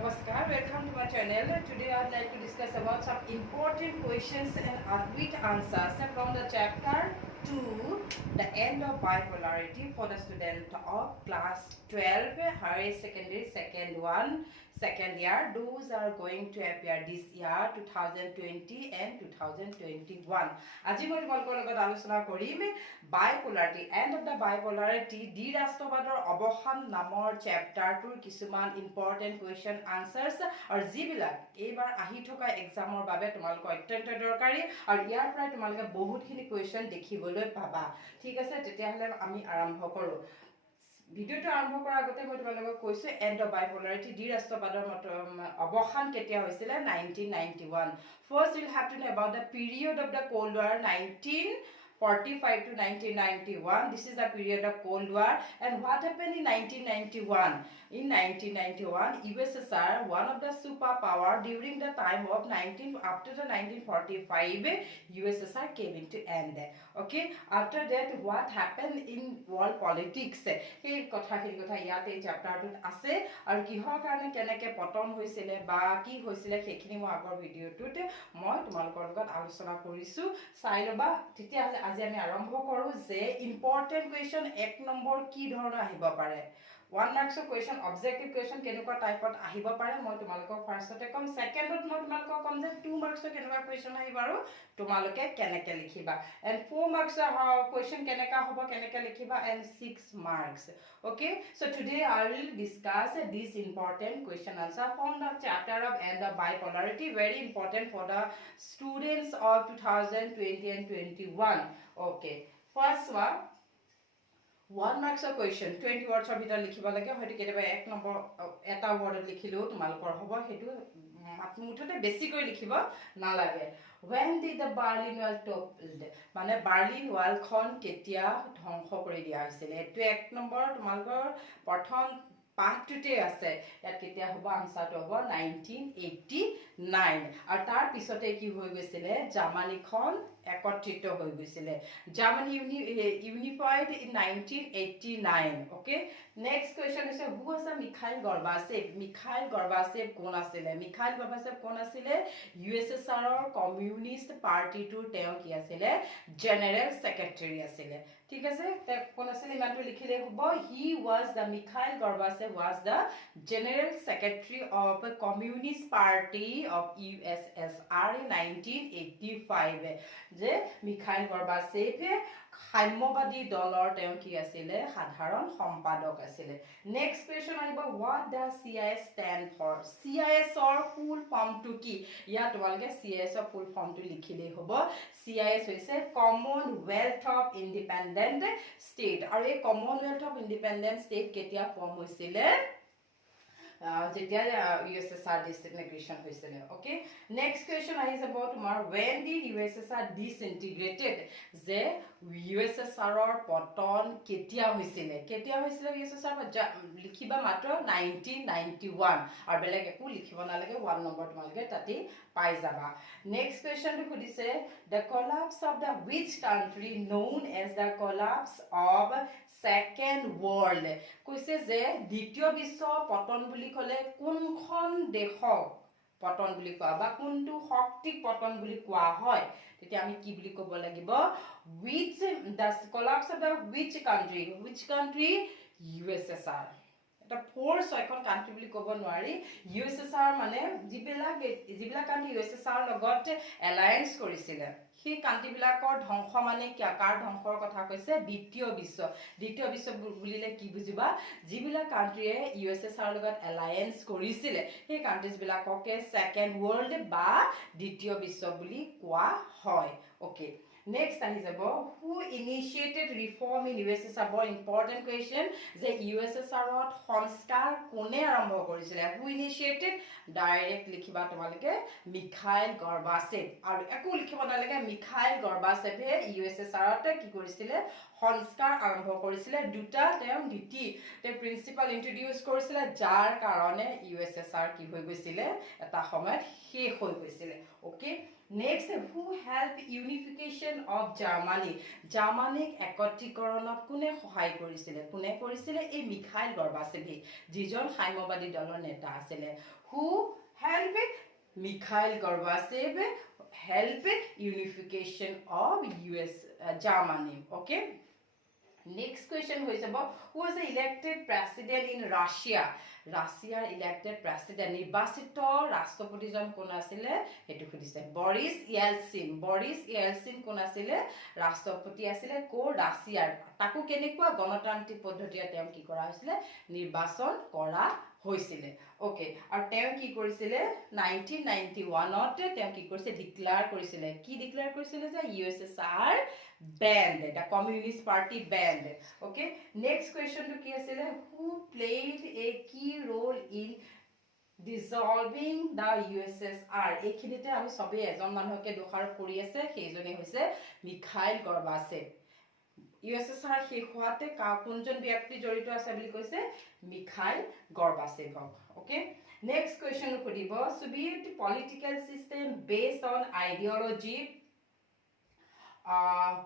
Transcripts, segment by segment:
Namaskar, welcome to my channel. Today I would like to discuss about some important questions and with answers from the chapter 2, the end of bipolarity for the student of class 12, higher secondary, second year. Those are going to appear this year, 2020 and 2021. আজি মই তোমালোকৰ লগত আলোচনা কৰিম bipolarity, end of the bipolarity, দ্বিৰাষ্ট্ৰবাদৰ অৱসান নামৰ চেপ্টাৰটোৰ কিছুমান important question answers আৰু যিবিলাক এইবাৰ আহি থকা এক্সামৰ বাবে তোমালোকৰ অত্যন্ত দৰকাৰী আৰু ইয়াৰ পৰাই তোমালোকে বহুতখিনি কুৱেশ্যন দেখিবলৈ পাবা। ঠিক আছে, তেতিয়াহ'লে আমি আৰম্ভ কৰোঁ। ভিডিওটো আৰম্ভ কৰাৰ আগতে মই তোমালোকক কৈছো এণ্ড অফ বাইপলাৰিটি দ্বিৰাষ্ট্ৰবাদৰ অৱসান কেতিয়া হৈছিলে 1991 first will have to know about the period of the cold war 1945 to 1991. This is the period of Cold War. And what happened in 1991? In 1991, USSR, one of the superpower during the time of after the 1945, USSR came into end. Okay. After that, what happened in world politics? Hey, kotha yate chapter tut ase aru kihor karone keneke poton hoisile ba ki hoisile hekhini mo agor video tut moi tumalokor logot alochona korisu sai loba tetia hale আজি আমি আৰম্ভ কৰো যে important question 1 number কি ধৰণৰ আহিব পাৰে 1 মাৰ্কছৰ question objective question কেনেকুৱা টাইপত আহিব পাৰে মই তোমালোকক ফাৰ্ষ্টতে কম সেকেন্ডত মই তোমালোকক কম যে 2 মাৰ্কছৰ কেনেকুৱা কুৱেশ্যন আহিব আৰু তোমালোকে কেনেকৈ লিখিবা এন্ড 4 মাৰ্কছৰ কুৱেশ্যন কেনেকা হ'ব কেনেকৈ লিখিবা and 6 marks okay so today I will discuss this important question answer from the chapter of end of bipolarity, very important for the students of 2020 and 21. Okay, first one 1 marks of question 20 words of it likhiba lage hoyto keteba 1 number eta word likhilo tumalkor hobo hetu muthate beshi koi likhiba na lage when did the Berlin Wall toppled mane Berlin Wall khon ketia dhongso kori dia hoisile etu 1 number tumalkor prothom পাঠটোতে আছে ইয়াত কেতিয়া হ'ব আনসাৰটো হ'ব 1989 আৰু তাৰ পিছতে কি হৈ গৈছিল জাৰ্মানীখন একত্ৰিত হৈ গৈছিল Germany unified in 1989 okay next question হৈছে হু was মিখাইল গৰ্বাচেভ কোন আছিল মিখাইল গৰ্বাচেভ কোন আছিল USSR ৰ কমিউনিষ্ট পাৰ্টিটোৰ তেওঁ কি আছিল জেনাৰেল সেক্ৰেটাৰী আছিল ঠিক আছে তে কোন আছিল ইমানটো লিখিলে হ'ব he was the Mikhail Gorbachev was the general secretary of the communist party of USSR in 1985 যে মিখাইল গৰ্বাচেভে সাম্যবাদী দলৰ তেওঁ কি আছিল সাধাৰণ সম্পাদক আছিল নেক্সট কোৱেশ্চন আহিব what does CIS stand for CIS ৰ ফুল ফৰ্মটো কি ইয়া তোমালকে CIS ৰ ফুল ফৰ্মটো লিখিলে হ'ব CIS হৈছে Commonwealth of Independent State আৰু এই Commonwealth of Independent State কেতিয়া ফৰ্ম হৈছিল যেতিয়া USSR disintegration হৈছিল ওকে নেক্সট কোৱেশ্চন আহি যাব তোমাৰ when did USSR disintegrated যে USSR ৰ পতন কেতিয়া হৈছিল USSR লিখিবা মাত্ৰ 1991 আৰু বেলেগ একো লিখিব নালাগে 1 নম্বৰ তোমালকে তাতে পাই যাবা next কোৱেশ্চনটো খুদিছে the collapse of the which country known as the collapse of second world কৈছে যে দ্বিতীয় বিশ্ব পতন বুলি কলে কোনখন দেশক পতন বুলি কোৱা বা কোনটো শক্তিক পতন বুলি কোৱা হয় তেতিয়া আমি কি বুলি ক'ব লাগিব which the collapse of the which country USSR এটা ফোর্স এখন কান্ট্রি বুলি ক'ব নোৱাৰি USSR মানে জিবিলাক কান্ট্ৰি USSR লগত এলায়েন্স কৰিছিল সেই কান্ট্ৰি বিলাকৰ ধ্বংস মানে কাৰ ধ্বংসৰ কথা কৈছে দ্বিতীয় বিশ্ব বুলিলে কি বুজিবা জিবিলাক কান্ট্ৰিয়ে USSR লগত এলায়েন্স কৰিছিল সেই কান্ট্ৰিজ বিলাককে সেকেন্ড ওয়াৰ্ল্ড বা দ্বিতীয় বিশ্ব বুলি কোৱা হয় ওকে Next আহি যাব who initiated reform in USSR বৰ important question যে USSR ত সংস্কাৰ কোনে আৰম্ভ কৰিছিল who initiated ডাইৰেক্ট লিখিবা তোমালকে মিখাইল গৰ্বাচেভ আৰু একো লিখিব নালাগে মিখাইল গৰ্বাচেভে USSR ত কি কৰিছিল সংস্কাৰ আৰম্ভ কৰিছিল দুটা তেওঁ নীতি তে প্ৰিন্সিপাল ইন্ট্ৰোডিউস কৰিছিল যাৰ কাৰণে USSR কি হৈ গৈছিল এটা সময়ত শেষ হৈ গৈছিল okay Next, who helped unification of Germany? জাৰ্মানিক একত্ৰীকৰণত কোনে সহায় কৰিছিলে? কোনে কৰিছিলে? এই মিখাইল গৰ্বাচেভে, যিজন সাম্যবাদী দলৰ নেতা আছিলে। Who helped? Mikhail Gorbachev helped unification of Germany. Okay. Next question is about who was the elected president in Russia? Russia elected president নিৰ্বাচিত ৰাষ্ট্ৰপতিজন কোন আছিলে হেতু খুদিছে বৰিছ য়েলচিন কোন আছিলে ৰাষ্ট্ৰপতি আছিলে কো ৰাছিয়াৰ তাকো কেনেকুৱা গণতান্ত্ৰিক পদ্ধতিৰে তেওঁ কি কৰা হৈছিলে নিৰ্বাচন কৰা হৈছিলে ওকে আৰু তেওঁ কি কৰিছিলে 1991 তে তেওঁ কি কৰিছে ডিক্লেয়াৰ কৰিছিলে কি ডিক্লেয়াৰ কৰিছিলে যে USSR banned the communist party banned okay next question to ki asile who played a key role in dissolving the USSR ekhinite ami sobe ejon manhoke dokhar kori ase heijone hoise Mikhail Gorbachev USSR hehuate ka kunjon byakti jorito ase boli koise Mikhail Gorbachev okay next question kodibo Soviet political system based on ideology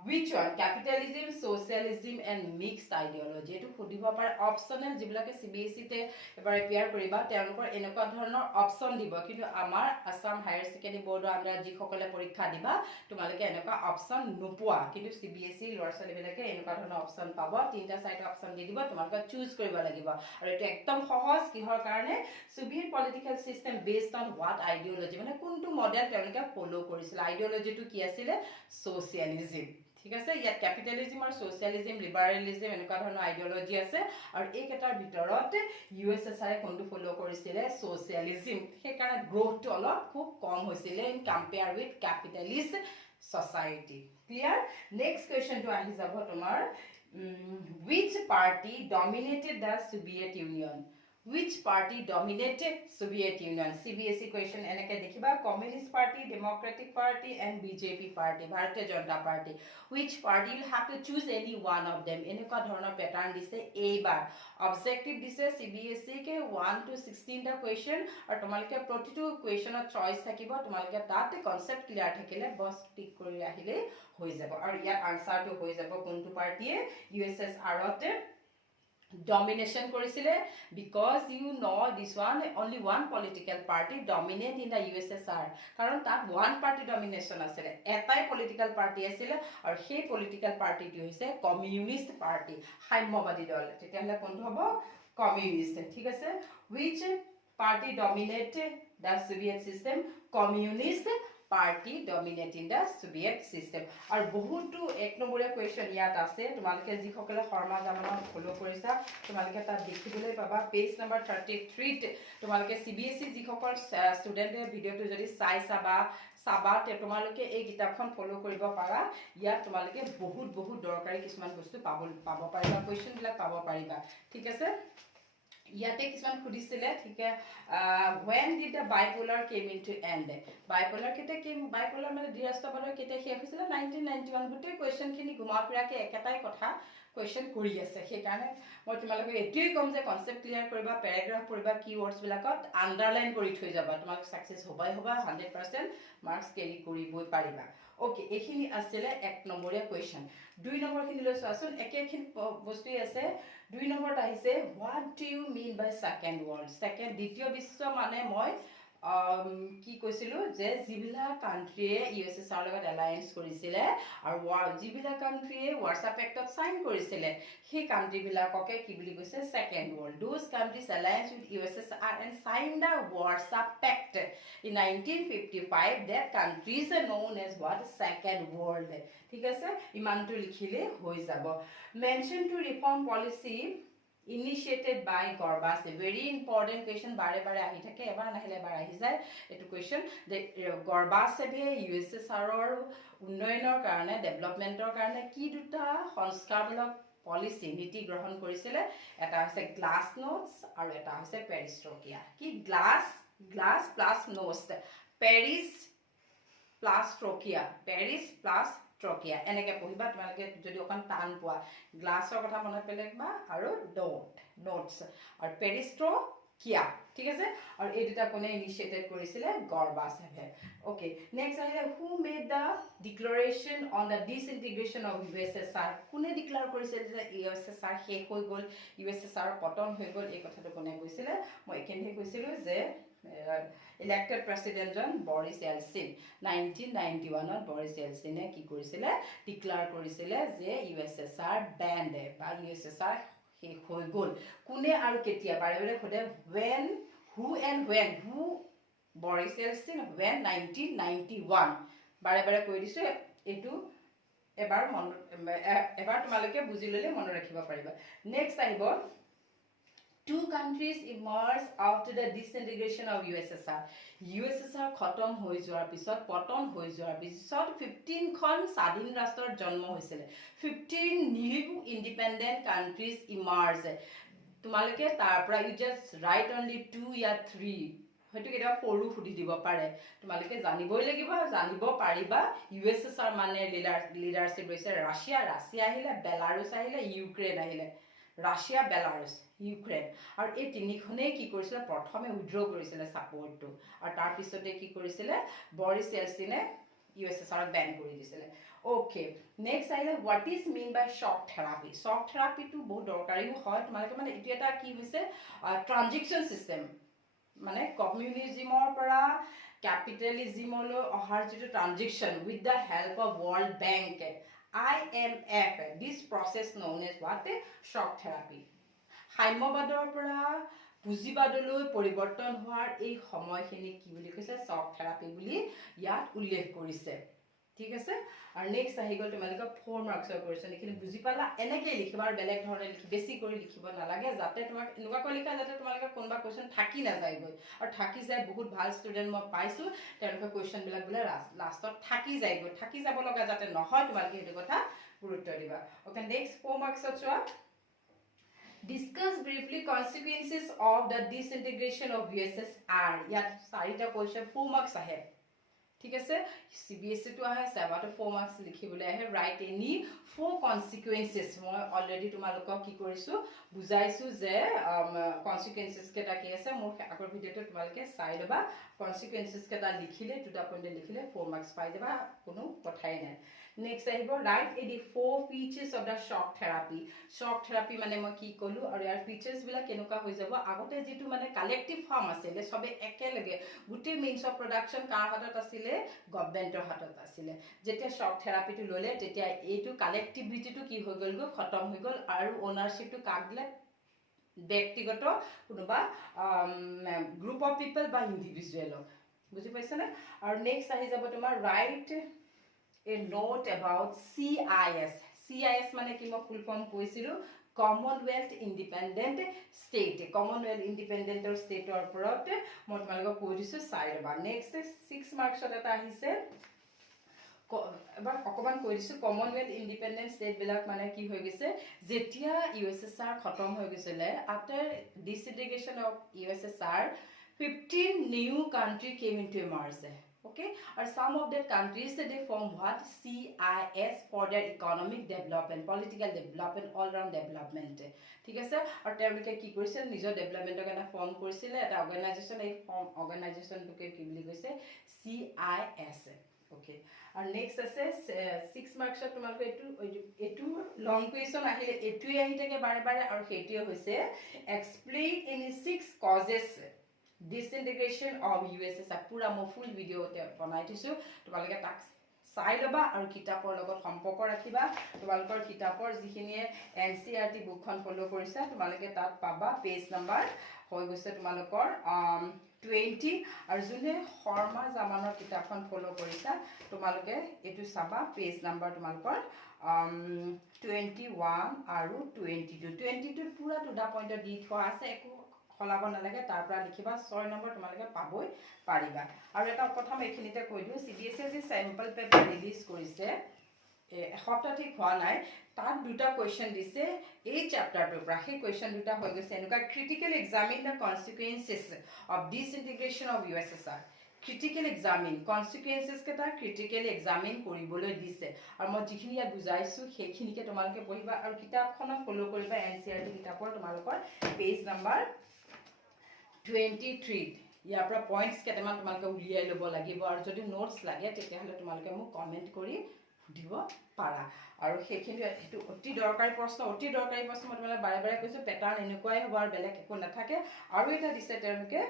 which one capitalism socialism and mixed ideology etu khodiba par optional jiblake CBSE te ebar appear koriba teonukor enokwa dhoroner option dibo kintu amar Assam Higher Secondary Board amra ji khokole porikha diba tumaloke enokwa option nupua kintu CBSE lorsa lebelake enokwa dhoroner option pabo tinta side option di dibo tumaloke choose koriba lagibo aru etu ekdom সহজ কিহৰ কাৰণে Soviet political system based on what ideology মানে কোনটো model তেওঁলোকে ফলো কৰিছিল আইডিওলজিটো কি আছিল socialism ঠিক আছে ইয়াত ক্যাপিটালিজম আৰু সোশ্যালিজম লিবাৰেলিজম এনেকুৱা ধৰণৰ আইডিওলজি আছে আৰু এই কেটাৰ ভিতৰত USSR কোনটো ফলো কৰিছিল সোশ্যালিজম সেই কাৰণে গ্ৰোথটো অলপ খুব কম হৈছিল in compare with capitalist society clear next question to ahi jabo tomar which party dominated the Soviet Union which party dominated Soviet Union CBSE question enake dekhiba Communist Party Democratic Party and BJP party Bharatiya Janata Party which party will have to choose any one of them eneka dhoroner pattern dise eibar objective dise CBSE ke 1 to 16 ta question aru tomalke protitu question or choice thakibo tomalke tate concept clear thakile bas tick kori ahile hoi jabo aru ya answer to hoi jabo kontu party USSR ote domination korisile because you know this one only one political party dominate in the USSR karon ta one party domination asile etai political party asile aru he political party ti hoise communist party সাম্যবাদী দল তেতিয়াহলে কোনটো হবো communist ঠিক আছে which party dominated the Soviet system communist party dominating the Soviet system আৰু বহুতো এক নম্বৰীয়া কোৱেশ্চন ইয়াত আছে তোমালোকে যি সকলে শৰ্মা জামানক ফলো কৰিছা তোমালোকে তাত দেখিবলৈ পাবা পেজ নম্বৰ 33 তে তোমালোকে CBSE যি সকল ষ্টুডেন্টে ভিডিওটো যদি চাবা তে তোমালোকে এই কিতাপখন ফলো কৰিব পাৰা ইয়াত তোমালোকে বহুত দৰকাৰী কিছুমান বস্তু পাব পাৰিবা কোৱেশ্চন বিলাক পাব পাৰিবা ঠিক আছে ইয়াতে কিছুমান খুদিছিলে ঠিক when did the bipolar came into end bipolar মানে দ্বিৰাষ্ট্ৰবাদৰ কেতিয়া শেষ হৈছিল 1991 গুটে কোৱেশ্চন খিনি ঘুমা ফিৰাকে একেটাই কথা কোৱেশ্চন কৰি আছে সেই কাৰণে মই তোমালোকে এটোই কম যে কনসেপ্ট ক্লিয়াৰ কৰিবা প্যাৰাগ্ৰাফ পঢ়িবা কিৱৰ্ডছ বিলাকত আন্ডাৰলাইন কৰি থৈ যাবা তোমালোক সাকসেস হবাই 100% মাৰ্কস কেৰি কৰিবই পাৰিবা ওকে এখিনি আছিল এক নম্বৰীয়া কোৱেশ্চন দুই নম্বৰ খিনি লৈ চোৱাচোন একেখিনি বস্তুই আছে দুই নম্বৰত আহিছে what do you mean by second world second দ্বিতীয় বিশ্ব মানে মই কি কৈছিলো যে জিবিলা কান্ট্ৰিয়ে USSR লগত এলায়েন্স কৰিছিলে আৰু জিবিলা কান্ট্ৰিয়ে ওয়াৰ্ছা পেক্টত সাইন কৰিছিলে সেই কান্ট্ৰি বিলাককে কি বুলি কৈছে second world those countries alliance with USSR and signed the Warsaw Pact in 1955 that countries are known as what second world ঠিক আছে ইমানটো লিখিলে হৈ যাব mention to reform policy initiated by Gorbachev very important question bare ahi thake ebar nahile bar ahi jay etu question the Gorbachev USSR or unnoyanor karone development or karone ki duta সংস্কাৰমূলক policy নীতি গ্ৰহণ কৰিছিলে এটা হৈছে glass notes আৰু এটা হৈছে perestroika কি glass plus notes Paris plus ট্ৰকিয়া এনেকে পঢ়িবা তোমালোকে যদি অকন টান পোৱা গ্লাছৰ কথা মনত পেলাবা আৰু নোটছ আৰু পেৰিষ্ট্ৰ কিয়া ঠিক আছে আৰু এই দুটা কোনে ইনিশিয়েটেড কৰিছিলে গৰ্বাচেভে ওকে নেক্সট আহিলে who made the declaration on the disintegration of USSR কোনে ডিক্লেয়াৰ কৰিছিল যে ইউএছএছআৰ শেষ হৈ গ'ল ইউএছএছআৰ পতন হৈ গ'ল এই কথাটো কোনে কৈছিলে মই একেহে কৈছিলোঁ যে ইলেক্টেড প্ৰেসিডেন্ট জন বৰিছ এলচিন 1991 বৰিছ এলচিনে কি কৰিছিলে ডিক্লেয়াৰ কৰিছিলে যে ইউএছএছআৰ বেণ্ড বা ইউএছএছআৰ শেষ হৈ গ'ল কোনে আৰু কেতিয়া বাৰে বাৰে খুদে when who and when who Boris Yeltsin when 1991 বাৰে বাৰে কৈ দিছো এটো এবাৰ তোমালোকে বুজি ললে মনত ৰাখিব পাৰিবা নেক্সট আহিব Two countries emerged after the disintegration of USSR. USSR খতম হৈ যোৱাৰ পিছত পতন হৈ যোৱাৰ পিছত 15 খন স্বাধীন ৰাষ্ট্ৰৰ জন্ম হৈছিল 15 new independent countries emerged তোমালোকে তাৰ পৰা you just write only 2 या 3 হয়তো কেটা পঢ়ু খুদি দিব পাৰে তোমালোকে জানিবই লাগিব জানিব পাৰিবা USSR মানে লিডাৰশিপ হৈছে ৰাছিয়া আহিলে বেলাৰুছ আহিলে ইউক্ৰেইন আহিলে ৰাশিয়া বেলাৰুছ ইউক্ৰেইন আৰু এই তিনিখনে কি কৰিছিল প্ৰথমে উইথড্ৰ কৰিছিল সাপোৰ্টটো আৰু তাৰ পিছতে কি কৰিছিল বৰিছ এলচিনে ইউএছএছআৰ বেন কৰি দিছিল ওকে নেক্সট আহিলে হোৱাট ইজ মিন বাই শক থেৰাপি বহুত দৰকাৰীও হয় তোমালোকে মানে এটো এটা কি হৈছে ট্ৰানজিশন সিস্টেম মানে কমিউনিজমৰ পৰা ক্যাপিটালিজমলৈ অহাৰ যেটো transition with the help of world bank IMF this process known as what shock therapy সাম্যবাদৰ পৰা পুঁজিবাদলৈ পৰিৱৰ্তন হোৱাৰ এই সময়খিনি কি বুলি কৈছে shock therapy বুলি ইয়াত উল্লেখ কৰিছে ঠিক আছে আৰু নেক্সট আহি গ'ল তোমালোকে 4 মাৰ্কছৰ কোৱেশ্চন এখিনি বুজি পালা এনেকৈ লিখিবা আৰু বেলেগ ধৰণে লিখি বেছি কৰি লিখিব নালাগে যাতে তোমাক এনেকুৱা লিখা যাতে তোমালোকে কোনবা কোৱেশ্চন থাকি না যায় গৈ আৰু থাকি যায় বহুত ভাল ষ্টুডেন্ট মই পাইছো তেওঁলোকে কোৱেশ্চন বিলাক বলে লাষ্টত থাকি যায় গৈ থাকি যাব লগা যাতে নহয় তোমালোকে এই কথা গুৰুত্ব দিবা ওকে নেক্সট 4 মাৰ্কছৰ চোৱা Discuss briefly consequences of the disintegration of USSR ইয়াত চাৰিটা কোৱেশ্চন 4 মাৰ্কছ আহে ঠিক আছে CBSE to আহে 7 to 4 মাৰ্কছ লিখিবলৈ আহে write any 4 consequences মই অলৰেডি তোমালোকক কি কৰিছো বুজাইছো যে consequences কেটা কি আছে মোৰ আগৰ ভিডিওটো তোমালোকে চাই লবা consequences কেটা লিখিলে দুটা পইণ্ট লিখিলে 4 মাৰ্কছ পাই যাবা কোনো কথাই নাই নেক্সট আহিব write any 4 features of the shock therapy মানে মই কি কলো আৰু ইয়াৰ ফিচাৰ্স বিলাক কেনেকুৱা হৈ যাব আগতে যেটো মানে কালেক্টিভ ফৰ্ম আছিল সবে একেলগে গুটি মিন্স অফ প্ৰডাকশন কাৰ হাতত আছিল গভৰ্নমেন্টৰ হাতত আছিল যেতিয়া shock therapy টো ললে তেতিয়া এইটো কালেক্টিভিটিটো কি হৈ গল খতম হৈ গল আৰু ওনাৰশিপটো কাক দিলে ব্যক্তিগত কোনোবা গ্ৰুপ অফ পিপল বা ইন্ডিভিজুৱেলক বুজি পাইছা না আৰু নেক্সট আহি যাব তোমাৰ right a note about CIS মানে কি মই ফুল ফৰ্ম কৈছিলো Commonwealth Independent State Independent State or operat মই তোমালোকক কৈ দিছো চাই লবা নেক্সট 6 মাৰ্কছত এটা আহিছে এবাৰ অকমান কৈ দিছো Commonwealth Independent State বিলাক মানে কি হৈ গৈছে যেতিয়া USSR খতম হৈ গৈছিলে after disintegration of USSR 15 new country came into emerge okay or some of that countries they form what CIS for their economic development political development all round development ঠিক আছে আৰু তেওঁলোকে কি কৰিছিল নিজৰ ডেভেলপমেন্টৰ কাৰণে ফৰ্ম কৰিছিল এটা অৰ্গানাইজেচন এই ফৰ্ম অৰ্গানাইজেচনটোকে কি বুলি কৈছে CIS okay আৰু নেক্সট আছে 6 মাৰ্কছত তোমালোকে এটো লং কুৱেশ্চন আহিলে এটোই আহি থাকে বাৰে বাৰে আৰু হেটিয়ে হৈছে explain any 6 causes disintegration of USSR পুৰা মই ফুল ভিডিও বনাই দিছো তোমালোকে তাক চাই লবা আৰু কিতাপৰ লগত সম্পৰ্ক ৰাখিবা তোমালোকৰ কিতাপৰ যিখিনি NCERT বুকখন ফলো কৰিছা তোমালোকে তাত পাবা পেজ নাম্বাৰ হৈ গৈছে তোমালোকৰ 20 আৰু যোনে শৰ্মা জামানৰ কিতাপখন ফলো কৰিছা তোমালোকে এটো চাবা পেজ নাম্বাৰ তোমালোকৰ 21 আৰু 22 পুৰা টুডা পইণ্টত দি থোৱা আছে একো খলাব নালাগে তাৰ পৰা লিখিবা 6 নম্বৰ তোমালোকে পাবই পাৰিবা আৰু এটা কথা মই এখিনিতে কৈ দিও CBSE যে স্যাম্পল পেপাৰ ৰিলিজ কৰিছে এসপ্তাহ ঠিক হোৱা নাই তাত দুটা কোৱেশ্চন দিছে এই চ্যাপ্টাৰটোৰ পৰা সেই কোৱেশ্চন দুটা হৈ গৈছে এনেকুৱা critical examine the consequences of disintegration of USSR critical examine consequences কেটা ক্ৰিটিক্যাল এক্সামিন কৰিবলৈ দিছে আৰু মই যিখিনি ইয়াত বুজাইছো সেইখিনিকে তোমালোকে পঢ়িবা আৰু কিতাপখনক ফলো কৰিবা NCERT কিতাপৰ তোমালোকৰ পেজ নাম্বাৰ 23 ইয়াৰ পৰা পইণ্টছ কেইটামান তোমালোকে উলিয়াই ল'ব লাগিব আৰু যদি নোটছ লাগে তেতিয়াহ'লে তোমালোকে মোক কমেণ্ট কৰি দিব পাৰা আৰু সেইখিনি সেইটো অতি দৰকাৰী প্ৰশ্ন মই তোমালোকে বাৰে বাৰে কৈছোঁ পেটাৰ্ণ এনেকুৱাই হ'ব আৰু বেলেগ একো নাথাকে আৰু এটা দিছে তেওঁলোকে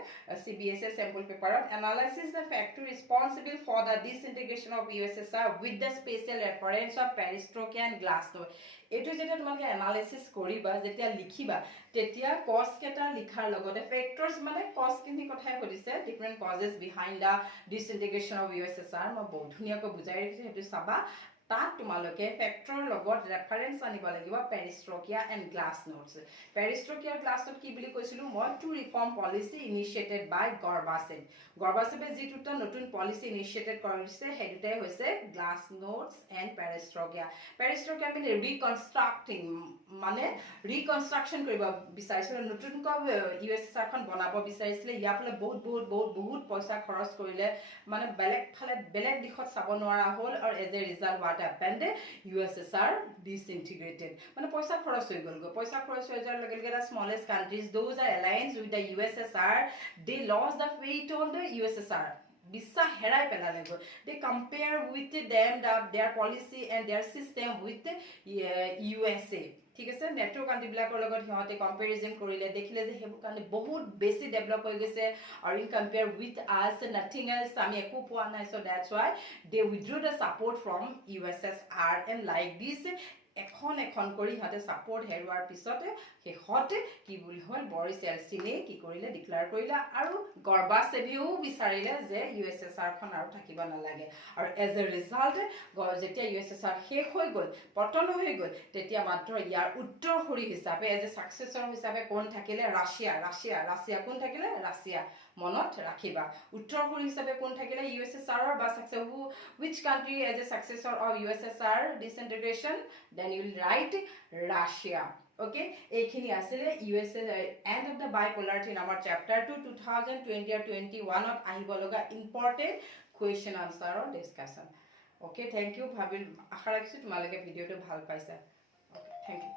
CBSE চেম্পল পেপাৰত analysis the factor responsible for the disintegration of USSR with the special reference of perestroika and glasnost এইটো যেতিয়া তোমালোকে এনালাইচিছ কৰিবা যেতিয়া লিখিবা তেতিয়া কজ কেইটা লিখাৰ লগতে ফেক্টৰ্ছ মানে কজখিনি কথাই সুধিছে different causes behind the disintegration of USSR মই বহুত ধুনীয়াকৈ বুজাই ৰাখিছোঁ সেইটো চাবা তাত তোমালোকে ফেক্টৰৰ লগত ৰেফাৰেঞ্চ আনিব লাগিব পেৰিষ্ট্ৰকিয়া এণ্ড গ্লাছনোডছ পেৰিষ্ট্ৰকিয়া আৰু গ্লাছনোড কি বুলি কৈছিলোঁ মই টু ৰিফৰ্ম পলিচি ইনিচিয়েটেড বাই গৰ্বাচেভে যি দুটা নতুন পলিচি ইনিচিয়েটেড কৰিছে সেই দুটাই হৈছে গ্লাছনোডছ এণ্ড পেৰিষ্ট্ৰকিয়া মানে ৰিকনষ্ট্ৰাক্টিং মানে ৰিকনষ্ট্ৰাকশ্যন কৰিব বিচাৰিছিলে নতুনকৈ USSRখন বনাব বিচাৰিছিলে ইয়াৰ ফালে বহুত পইচা খৰচ কৰিলে মানে বেলেগ দিশত চাব নোৱাৰা হ'ল আৰু as a result what happened USSR disintegrated মানে পইচা খৰচ হৈ গ'ল পইচা খৰচ হৈ যোৱাৰ লগে লগে the smallest countries those are alliance with the USSR they lost the faith on the USSR বিশ্বাস হেৰাই পেলালে গৈ they compare with them their policy and their system with USA ঠিক আছে নেটো কাণ্ট্ৰিবিলাকৰ লগত সিহঁতে কম্পেৰিজন কৰিলে দেখিলে যে সেইবোৰ কাৰণে বহুত বেছি ডেভেলপ হৈ গৈছে আৰু in compare with us nothing else আমি একো পোৱা নাই so' that's why they withdraw the support from USSR and like this এখন কৰি সিহঁতে ছাপৰ্ট হেৰুৱাৰ পিছতে শেষতে কি বুলি হ'ল বৰিছ এলচিনে কি কৰিলে ডিক্লেয়াৰ কৰিলে আৰু গৰ্বাচেভেও বিচাৰিলে যে USSRখন আৰু থাকিব নালাগে আৰু এজ এ ৰিজাল্ট যেতিয়া USSR শেষ হৈ গ'ল পতন হৈ গ'ল তেতিয়া মাত্ৰ ইয়াৰ উত্তৰসূৰী হিচাপে এজ এ ছাকচেছৰ হিচাপে কোন থাকিলে ৰাছিয়া কোন থাকিলে ৰাছিয়া মনত ৰাখিবা উত্তৰসূৰী হিচাপে কোন থাকিলে USSR বা which country as a successor of USSR disintegration then you will write Russia okay এইখিনি আসলে end of the bipolarity in our chapter 2 2020 or 21 ত আহিব লগা important question answer or discussion okay thank you ভাবিল আশা ৰাখিছো তোমালোকে ভিডিওটো ভাল পাইছা okay thank you